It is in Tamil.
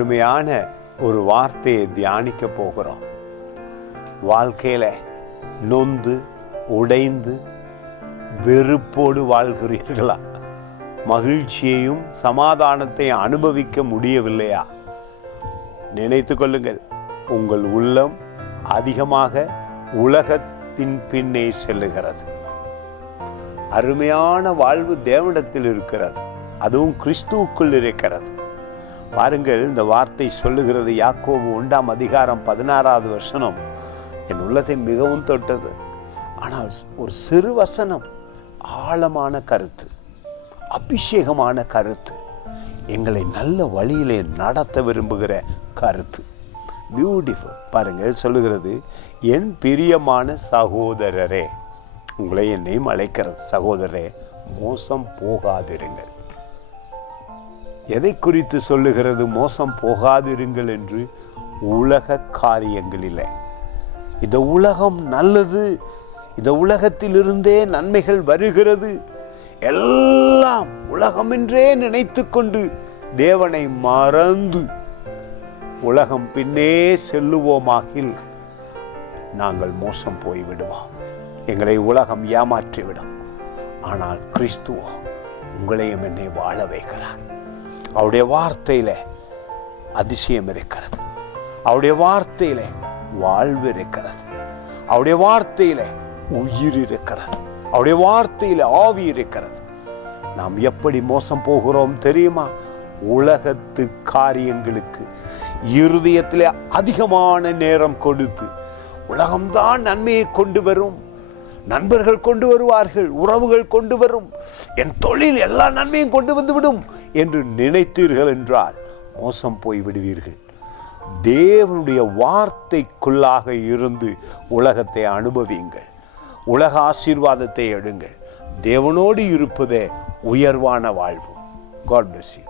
அருமையான ஒரு வார்த்தையை தியானிக்க போகிறோம். வாழ்க்கையில நொந்து உடைந்து வெறுப்போடு வாழ்கிறீர்களா? மகிழ்ச்சியையும் சமாதானத்தையும் அனுபவிக்க முடியவில்லையா? நினைத்து கொள்ளுங்கள், உங்கள் உள்ளம் அதிகமாக உலகத்தின் பின்னே செல்லுகிறது. அருமையான வாழ்வு தேவனிடத்தில் இருக்கிறது, அதுவும் கிறிஸ்துவுக்குள் இருக்கிறது. பாருங்கள், இந்த வார்த்தை சொல்லுகிறது. யாக்கோபு 1 அதிகாரம் 16வது வசனம் என் உள்ளத்தை மிகவும் தொட்டது. ஆனால் ஒரு சிறு வசனம், ஆழமான கருத்து, அபிஷேகமான கருத்து, எங்களை நல்ல வழியிலே நடத்த விரும்புகிற கருத்து. பியூட்டிஃபுல். பாருங்கள், சொல்லுகிறது, என் பிரியமான சகோதரரே, உங்களை என்னையும் அழைக்கிறது. சகோதரரே, மோசம் போகாதிருங்கள். எதை குறித்து சொல்லுகிறது மோசம் போகாதிருங்கள் என்று? உலக காரியங்களில். இந்த உலகம் நல்லது, இந்த உலகத்திலிருந்தே நன்மைகள் வருகிறது, எல்லாம் உலகமென்றே நினைத்து கொண்டு தேவனை மறந்து உலகம் பின்னே செல்லுவோமாகில் நாங்கள் மோசம் போய்விடுவோம். எங்களை உலகம் ஏமாற்றிவிடும். ஆனால் கிறிஸ்துவோ உங்களையும் என்னை வாழ வைக்கிறார். அவருடைய வார்த்தையில அதிசயம் இருக்கிறது, அவருடைய வார்த்தையில வாழ்வு இருக்கிறது, அவருடைய வார்த்தையில உயிர் இருக்கிறது, அவருடைய வார்த்தையில ஆவி இருக்கிறது. நாம் எப்படி மோசம் போகிறோம் தெரியுமா? உலகத்து காரியங்களுக்கு இருதயத்திலே அதிகமான நேரம் கொடுத்து, உலகம்தான் நன்மையை கொண்டு வரும், நண்பர்கள் கொண்டு வருவார்கள், உறவுகள் கொண்டு வரும், என் தொழில் எல்லா நன்மையும் கொண்டு வந்து விடும் என்று நினைத்தீர்கள் என்றால் மோசம் போய் விடுவீர்கள். தேவனுடைய வார்த்தைக்குள்ளாக இருந்து உலகத்தை அனுபவியுங்கள், உலக ஆசீர்வாதத்தை எடுங்கள். தேவனோடு இருப்பதே உயர்வான வாழ்வு. God bless you.